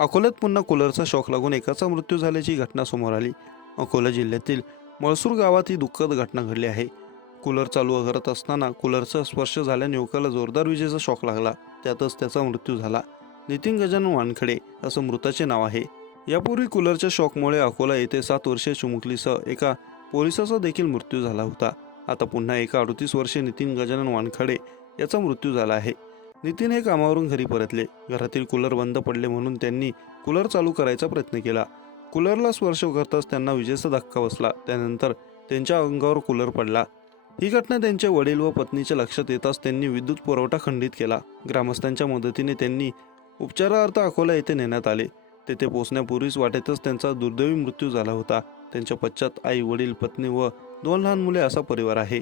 अकोल्यात पुन्हा कूलरचा शॉक लागून एकाचा मृत्यू झाल्याची घटना समोर आली। अकोला जिल्ह्यातील मळसूर गावात ही दुःखद घटना घडली आहे। कूलर चालू करत असताना कूलरचा स्पर्श झाल्याने युवकाला जोरदार विजेचा शॉक लागला, त्यातच त्याचा मृत्यू झाला। नितीन गजानन वानखडे असं मृताचे नाव आहे। यापूर्वी कूलरच्या शॉकमुळे अकोला येथे 7 वर्षीय चिमुकलीसह एका पोलिसाचा देखील मृत्यू झाला होता। आता पुन्हा एका 38 वर्षीय नितीन गजानन वानखडे याचा मृत्यू झाला आहे। नितीन हे कामावरून घरी परतले। घरातील कूलर बंद पडले म्हणून त्यांनी कूलर चालू करायचा प्रयत्न केला। कूलरला स्पर्श करताच त्यांना विजेचा धक्का बसला, त्यानंतर त्यांच्या अंगावर कूलर पडला। ही घटना त्यांचे वडील व पत्नीच्या लक्षात येताच त्यांनी विद्युत पुरवठा खंडित केला। ग्रामस्थांच्या मदतीने त्यांनी उपचारार्थ अकोला येथे नेण्यात आले। तेथे पोहोचण्यापूर्वीच वाटेतच त्यांचा दुर्दैवी मृत्यू झाला होता। त्यांच्या पश्चात आई, वडील, पत्नी व 2 लहान मुले असा परिवार आहे।